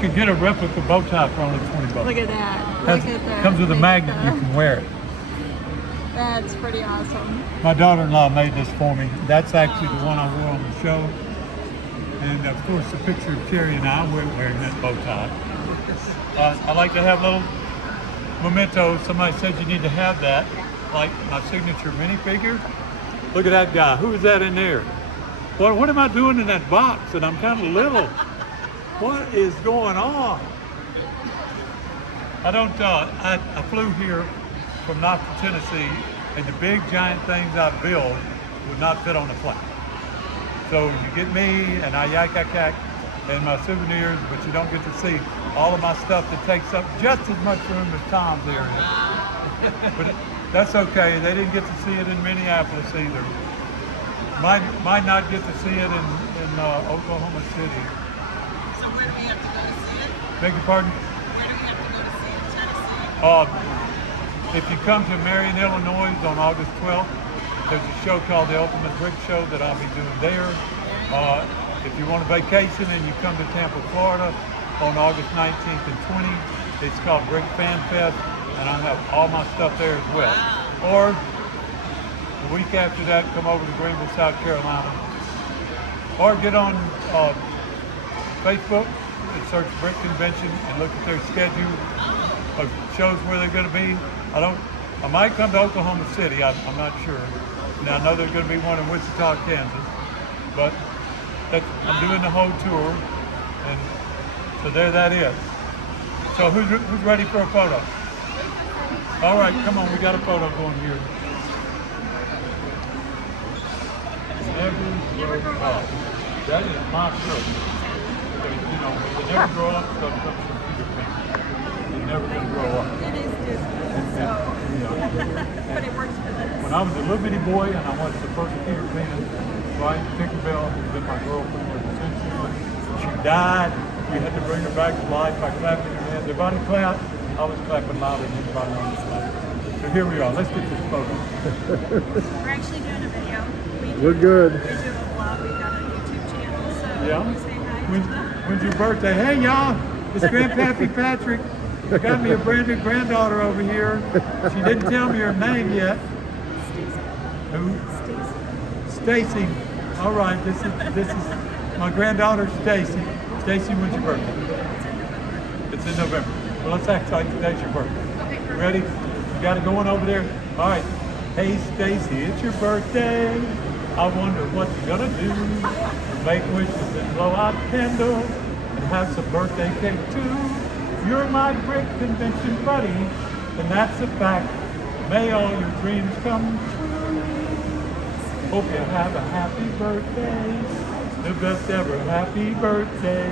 can get a replica bow tie for only 20 bucks. Look at that. Look at that. Comes with a magnet, you can wear it. That's pretty awesome. My daughter-in-law made this for me. That's actually the one I wore on the show. And of course, the picture of Carrie and I wearing that bow tie. I like to have little mementos. Somebody said you need to have that, like my signature minifigure. Look at that guy. Who is that in there? What am I doing in that box? And I'm kind of little. What is going on? I flew here from Knoxville, Tennessee, and the big giant things I build would not fit on the plane. So you get me and I yak and my souvenirs, but you don't get to see all of my stuff that takes up just as much room as Tom's area. But that's okay. They didn't get to see it in Minneapolis either. Might not get to see it in Oklahoma City. So where do we have to go to see it? Beg your pardon? Where do we have to go to see it in Tennessee? If you come to Marion, Illinois on August 12th, there's a show called the Ultimate Brick Show that I'll be doing there. If you want a vacation and you come to Tampa, Florida on August 19th and 20th, it's called Brick Fan Fest, and I have all my stuff there as well. Or the week after that, come over to Greenville, South Carolina. Or get on Facebook and search Brick Convention and look at their schedule of shows where they're going to be. I might come to Oklahoma City, I'm not sure. Now I know there's going to be one in Wichita, Kansas, but I'm doing the whole tour, and so there that is. So who's ready for a photo? All right, come on, we got a photo going here. Never grow up. That is my truth. You know, when you never grow up, stuff comes from Peter Pan. You're never going to grow up. It is Disney, so. But it works for this. When I was a little bitty boy and I watched the first Peter Pan, right, Tinkerbell, who's been my girlfriend ever since she died, we had to bring her back to life by clapping her hands. Everybody clap. I was clapping louder than anybody on the slide. So here we are. Let's get this photo. We're actually doing a video. We're good. We do a vlog. We've got a YouTube channel, so Yeah. we say hi. When's your birthday? Hey y'all, it's Grandpappy Patrick. I got me a brand new granddaughter over here. She didn't tell me her name yet. Who? Stacy. All right, this is my granddaughter Stacy. Stacy, when's your birthday? It's in November. Well, let's act like today's your birthday. Okay, Ready? You got it going over there? All right. Hey Stacy, it's your birthday. I wonder what you're gonna do. Make wishes and blow out candles and have some birthday cake too. You're my Brick Convention buddy, and that's a fact. May all your dreams come true. Hope you have a happy birthday. The best ever happy birthday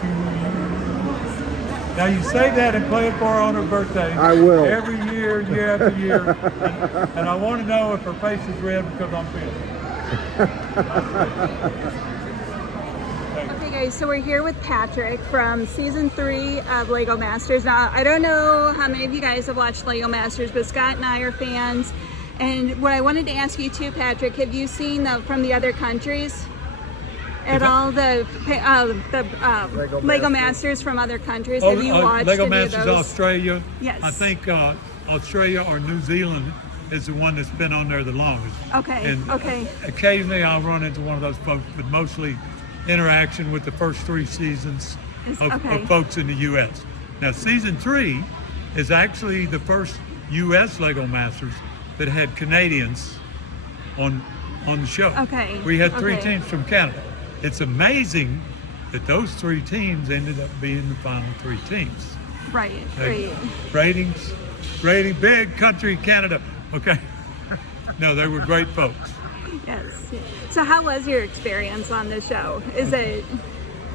to you. Now you say that and play it for her on her birthday. I will. Every year, year after year. And I want to know if her face is red because I'm feeling. Okay guys, so we're here with Patrick from season 3 of Lego Masters. Now, I don't know how many of you guys have watched Lego Masters, but Scott and I are fans. And what I wanted to ask you too, Patrick, have you seen from the other countries at all the Lego Masters from other countries? Have you watched Lego any Masters of those? Australia? Yes. I think Australia or New Zealand is the one that's been on there the longest. Okay, And okay. occasionally I'll run into one of those folks, but mostly interaction with the first 3 seasons of folks in the U.S. Now, season 3 is actually the first U.S. Lego Masters that had Canadians on the show. Okay. We had 3 teams from Canada. It's amazing that those 3 teams ended up being the final 3 teams. Right, right. Ratings, big country, Canada. Okay. No, they were great folks. Yes. So how was your experience on the show? Is it?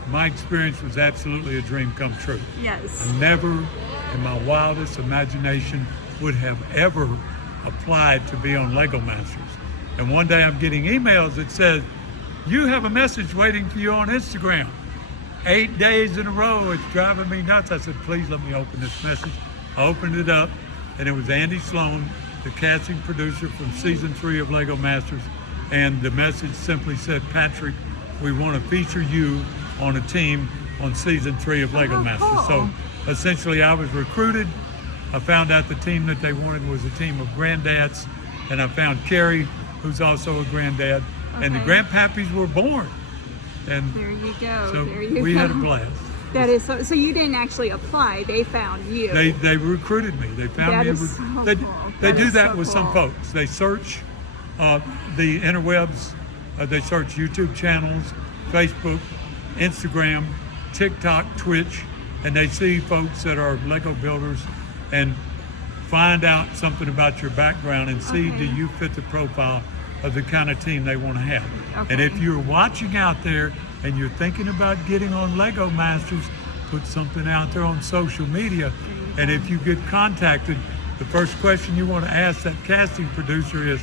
My experience was absolutely a dream come true. Yes. I never in my wildest imagination would have ever applied to be on Lego Masters. And one day I'm getting emails that says, you have a message waiting for you on Instagram. 8 days in a row, it's driving me nuts. I said, please let me open this message. I opened it up, and it was Andy Sloan, the casting producer from season 3 of Lego Masters. And the message simply said, Patrick, we want to feature you on a team on season 3 of Lego Masters. cool. So essentially I was recruited. I found out the team that they wanted was a team of granddads, and I found Carrie, who's also a granddad, and the Okay. grandpappies were born. And There you go. so there you we go. had a blast. That is so you didn't actually apply, they found you. They recruited me. They found That me. is so They, cool. they That do is that so with some cool. folks. They search the interwebs. They search YouTube channels, Facebook, Instagram, TikTok, Twitch, and they see folks that are Lego builders and find out something about your background and see Okay. do you fit the profile of the kind of team they want to have. And Okay. if you're watching out there and you're thinking about getting on Lego Masters, put something out there on social media. And if you get contacted, the first question you want to ask that casting producer is,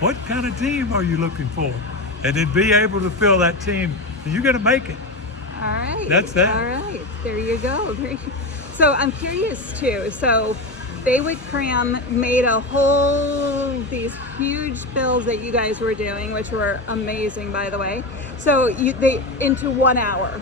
what kind of team are you looking for? And then be able to fill that team. You're going to make it. All right. That's that. All right. There you go. So I'm curious too. So they would made these huge builds that you guys were doing, which were amazing, by the way. So they into 1 hour.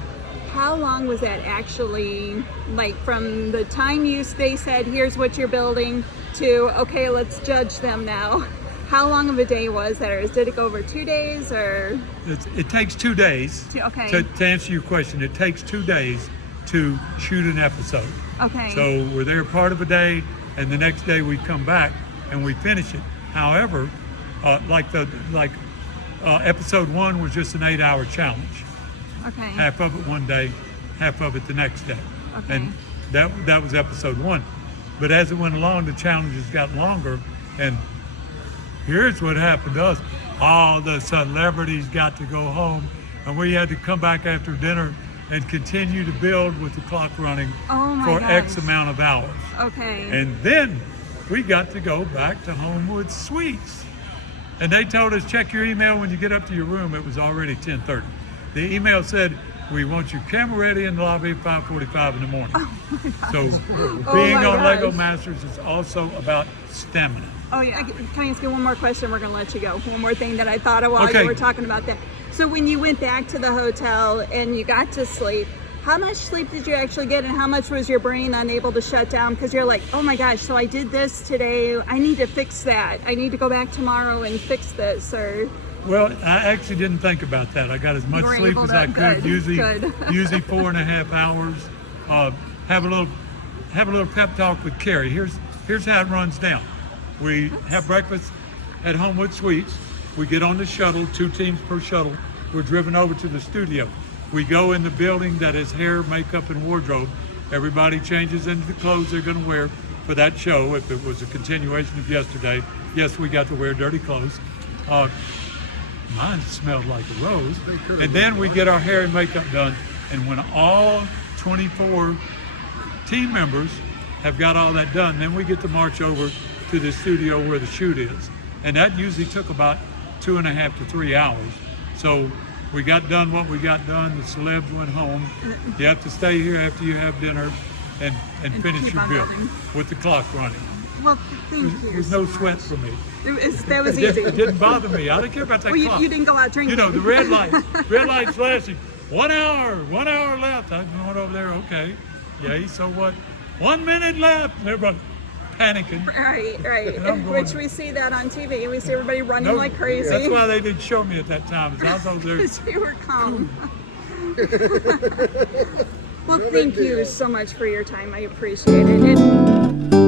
How long was that actually, like from the time they said, here's what you're building, to, okay, let's judge them now? How long of a day was that? Or did it go over 2 days or? It takes 2 days. Okay. To answer your question, it takes 2 days to shoot an episode. Okay. So we're there part of a day, and the next day we come back and we finish it. However, episode 1 was just an 8-hour challenge. Okay. Half of it one day, half of it the next day. Okay. And that was episode 1. But as it went along, the challenges got longer, and here's what happened to us. All the celebrities got to go home, and we had to come back after dinner and continue to build with the clock running Oh my for X gosh. amount of hours. Okay. And then we got to go back to Homewood Suites. And they told us, check your email when you get up to your room. It was already 10:30. The email said, we want your camera ready in the lobby at 5:45 in the morning. So being my on Lego gosh. Masters is also about stamina. Oh yeah. Can I ask you one more question? We're gonna let you go. One more thing that I thought of while Okay. you were talking about that. So when you went back to the hotel and you got to sleep, how much sleep did you actually get, and how much was your brain unable to shut down? Because you're like, oh my gosh, so I did this today. I need to fix that. I need to go back tomorrow and fix this. Or Well, I actually didn't think about that. I got as much You were sleep able as to- I could. good, Usually, good. usually 4.5 hours. Have a little pep talk with Carrie. Here's how it runs down. We have breakfast at Homewood Suites. We get on the shuttle, 2 teams per shuttle. We're driven over to the studio. We go in the building that is hair, makeup, and wardrobe. Everybody changes into the clothes they're going to wear for that show. If it was a continuation of yesterday, yes, we got to wear dirty clothes. Mine smelled like a rose. And then we get our hair and makeup done. And when all 24 team members have got all that done, then we get to march over to the studio where the shoot is. And that usually took about 2.5 to 3 hours. So we got done what we got done. The celebs went home. You have to stay here after you have dinner and finish keep your on build building. with the clock running. well, thank you. There's no sweat for me. That was It easy. didn't bother me. I didn't care about that Well, clock. you didn't go out drinking. You know, the red lights flashing. 1 hour left. I'm going over there, okay. Yay, so what? 1 minute left. And everybody panicking. Right. And I'm going- Which we see that on TV. We see everybody running No, like crazy. That's why they didn't show me at that time. Is I was over there. Because you were calm. Well, thank you so much for your time. I appreciate it. And